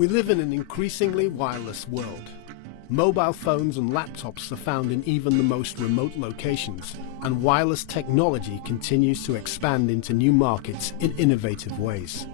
We live in an increasingly wireless world. Mobile phones and laptops are found in even the most remote locations, and wireless technology continues to expand into new markets in innovative ways.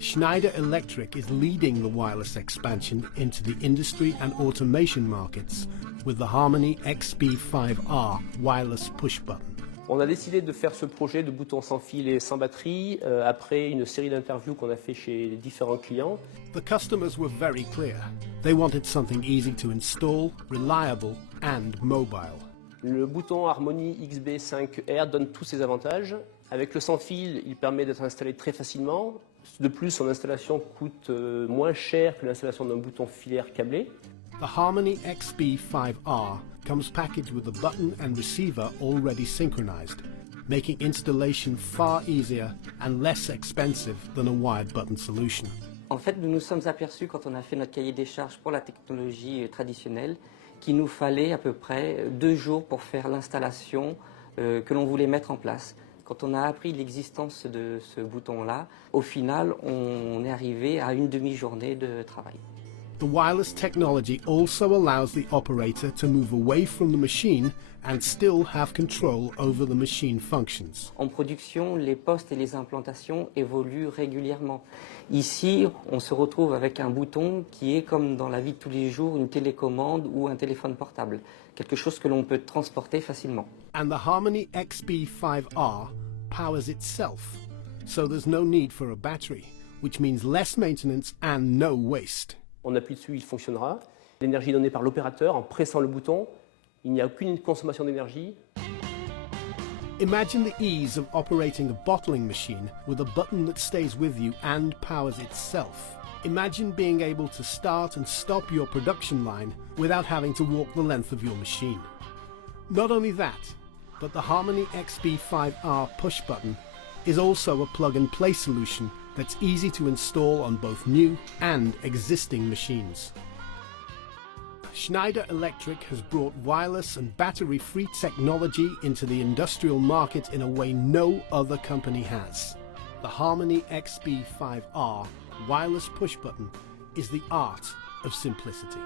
Schneider Electric is leading the wireless expansion into the industry and automation markets with the Harmony XB5R wireless push button. On a décidé de faire ce projet de boutons sans fil et sans batterie après une série d'interviews qu'on a fait chez les différents clients. The customers were very clear. They wanted something easy to install, reliable and mobile. Le bouton Harmony XB5R donne tous ses avantages. Avec le sans fil, il permet d'être installé très facilement. De plus, son installation coûte moins cher que l'installation d'un bouton filaire câblé. The Harmony XB5R comes packaged with a button and receiver already synchronized, making installation far easier and less expensive than a wired button solution. En fait, nous nous sommes aperçus quand on a fait notre cahier des charges pour la technologie traditionnelle qu'il nous fallait à peu près 2 jours pour faire l'installation que l'on voulait mettre en place. Quand on a appris l'existence de ce bouton-là, au final, on est arrivé à une demi-journée de travail. The wireless technology also allows the operator to move away from the machine and still have control over the machine functions. En production, les postes et les implantations évoluent régulièrement. Ici, on se retrouve avec un bouton qui est comme dans la vie de tous les jours une télécommande ou un téléphone portable, quelque chose que l'on peut transporter facilement. And the Harmony XB5R powers itself, so there's no need for a battery, which means less maintenance and no waste. On appuie dessus, il fonctionnera. L'énergie est donnée par l'opérateur en pressant le bouton. Il n'y a aucune consommation d'énergie. Imagine the ease of operating a bottling machine with a button that stays with you and powers itself. Imagine being able to start and stop your production line without having to walk the length of your machine. Not only that, but the Harmony XB5R push button is also a plug-and-play solution that's easy to install on both new and existing machines. Schneider Electric has brought wireless and battery-free technology into the industrial market in a way no other company has. The Harmony XB5R wireless push button is the art of simplicity.